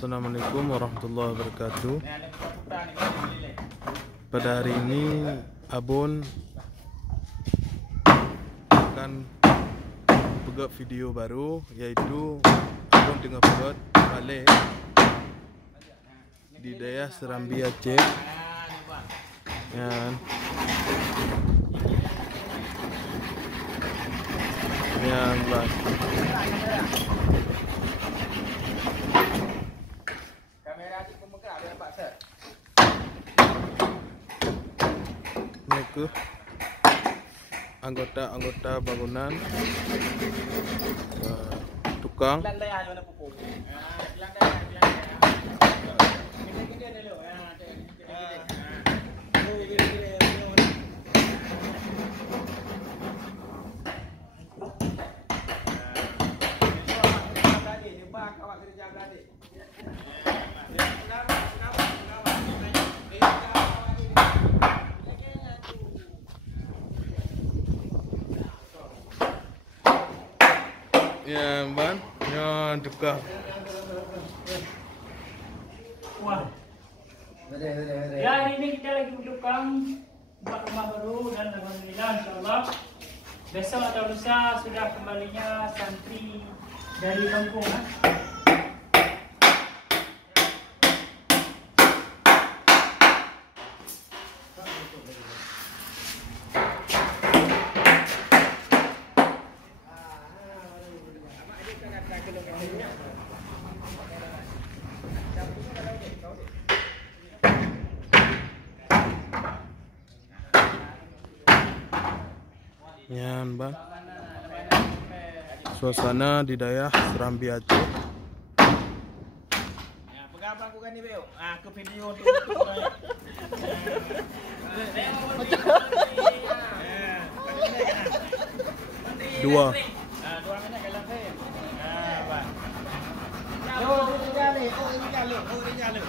Assalamualaikum warahmatullahi wabarakatuh. Pada hari ini Abon akan buat video baru, yaitu Abon tengah buat balai di daerah Serambi Aceh. Yang itu anggota bangunan, tukang, ya ban, ya tukang. Wah. Ya, hari ini kita lagi bertukang buat rumah baru dan alhamdulillah insyaallah besok atau lusa sudah kembalinya santri dari kampung. Ya, bang. Suasana di daerah Serambi Aceh. Ya, pegang lakukan ni, Beo. Ke video tu. Dua. 2 minit kalau saya. Bang. Ini jalan. Ini jalan.